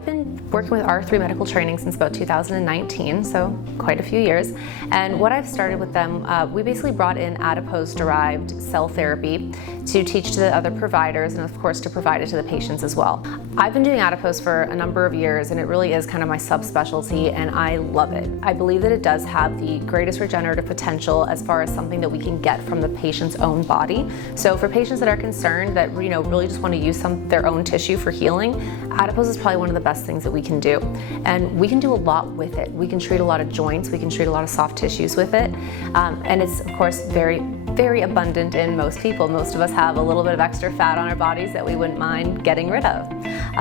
I've been working with R3 Medical Training since about 2019, so quite a few years. And what I've started with them, we basically brought in adipose-derived cell therapy to teach to the other providers and of course to provide it to the patients as well. I've been doing adipose for a number of years and it really is kind of my subspecialty and I love it. I believe that it does have the greatest regenerative potential as far as something that we can get from the patient's own body. So for patients that are concerned that really just want to use their own tissue for healing, adipose is probably one of the best things that we can do. And we can do a lot with it. We can treat a lot of joints, we can treat a lot of soft tissues with it. And it's of course very abundant in most people. Most of us have a little bit of extra fat on our bodies that we wouldn't mind getting rid of.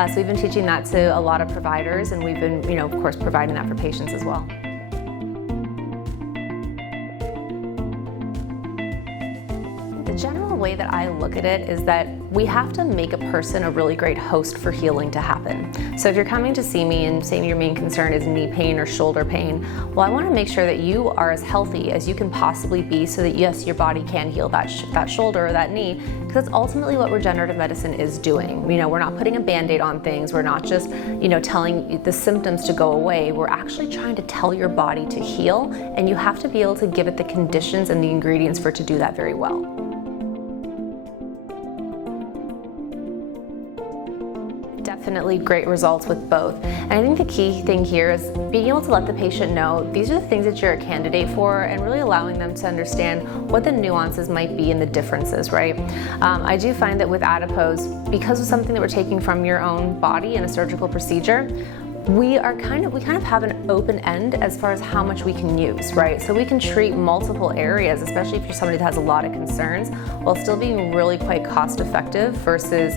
So we've been teaching that to a lot of providers and we've been, of course, providing that for patients as well. The general way that I look at it is that we have to make a person a really great host for healing to happen. So if you're coming to see me and saying your main concern is knee pain or shoulder pain, well, I want to make sure that you are as healthy as you can possibly be so that yes, your body can heal that shoulder or that knee, because that's ultimately what regenerative medicine is doing. We're not putting a Band-Aid on things. We're not just, telling the symptoms to go away. We're actually trying to tell your body to heal, and you have to be able to give it the conditions and the ingredients for it to do that very well. Definitely great results with both. And I think the key thing here is being able to let the patient know these are the things that you're a candidate for and really allowing them to understand what the nuances might be and the differences, right? I do find that with adipose, because of something that we're taking from your own body in a surgical procedure, we kind of have an open end as far as how much we can use, right? So we can treat multiple areas, especially if you're somebody that has a lot of concerns, while still being really quite cost effective versus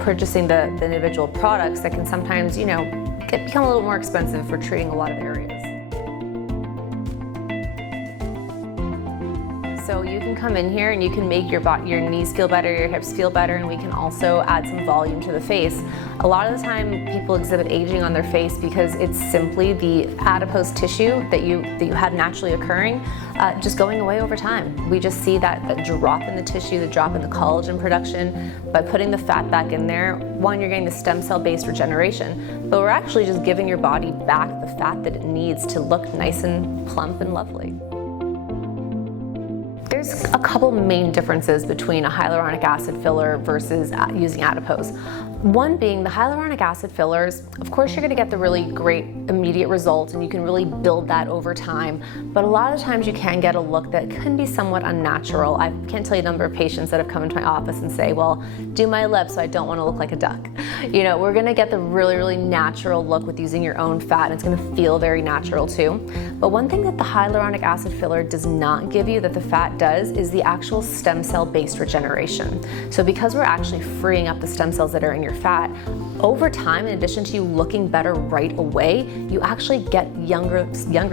purchasing the individual products that can sometimes, become a little more expensive for treating a lot of areas. So you can come in here and you can make your knees feel better, your hips feel better, and we can also add some volume to the face. A lot of the time people exhibit aging on their face because it's simply the adipose tissue that you have naturally occurring just going away over time. We just see that drop in the tissue, the drop in the collagen production. By putting the fat back in there, one, you're getting the stem cell-based regeneration, but we're actually just giving your body back the fat that it needs to look nice and plump and lovely. There's a couple main differences between a hyaluronic acid filler versus using adipose. One being the hyaluronic acid fillers, of course you're going to get the really great immediate result and you can really build that over time, but a lot of times you can get a look that can be somewhat unnatural. I can't tell you the number of patients that have come into my office and say, well, do my lips so I don't want to look like a duck. We're going to get the really natural look with using your own fat, and it's going to feel very natural too. But one thing that the hyaluronic acid filler does not give you that the fat does is the actual stem cell based regeneration. So because we're actually freeing up the stem cells that are in your fat, over time, in addition to you looking better right away, you actually get younger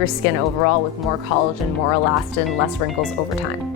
skin overall with more collagen, more elastin, less wrinkles over time.